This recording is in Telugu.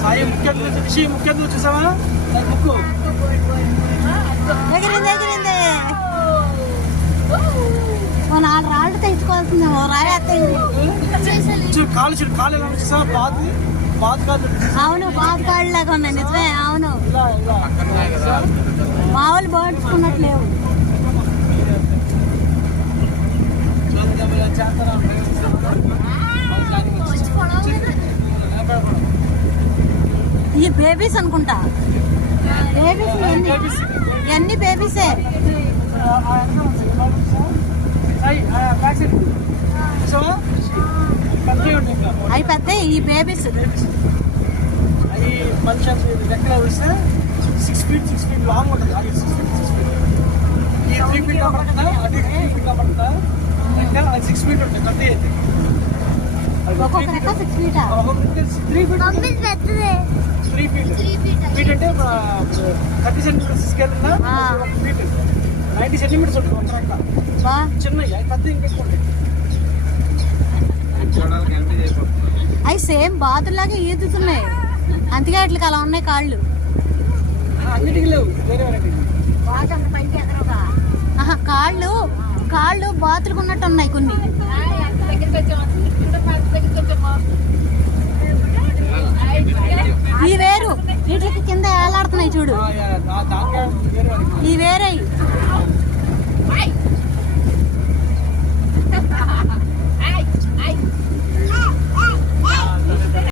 సాయి ముఖ్యంగా చూసావా ముక్కు ఎగిరింది నాలుగు రాళ్ళు తెచ్చుకోవాల్సిందే కాలు ఎలా చూసావా బాతు కాళ్ళు అవును బాతు కాళ్ళు లాగా ఉన్నాయి నిజమే అవును మామూలు పోడ్చుకున్నట్లేవు ఈ బేబీస్ అనుకుంటా ఎన్ని బేబీసే అవి పెద్ద ఈ బేబీస్ అవి మనిషి ఎక్కడ వస్తే 6 feet లాంగ్ ఉంటుంది అది 6 feet ఈ 3 feet కాబట్టి అది 3 feet కాబట్టి ఇంకా 6 feet ఉంటుంది పెద్ద అయితే ఒక్కొక్క 6 feet 3 feet 3 feet ఫీట్ అంటే 30 centimeters స్కేల్ ఉన్న ఫీట్ 90 centimeters ఉంటుంది ఒక రకంగా చిన్నవి పెద్ద ఇంకెక్కువ అవి సేమ్ బాతులాగా ఈదుతున్నాయి అందుకే వాటికి అలా ఉన్నాయి కాళ్ళు అన్నిటికీ లేవు వేరే కాళ్ళు బాతులకు ఉన్నట్టు ఉన్నాయి కొన్ని ఈ వేరు వీటికి కింద ఏలాడుతున్నాయి చూడు ఈ వేరే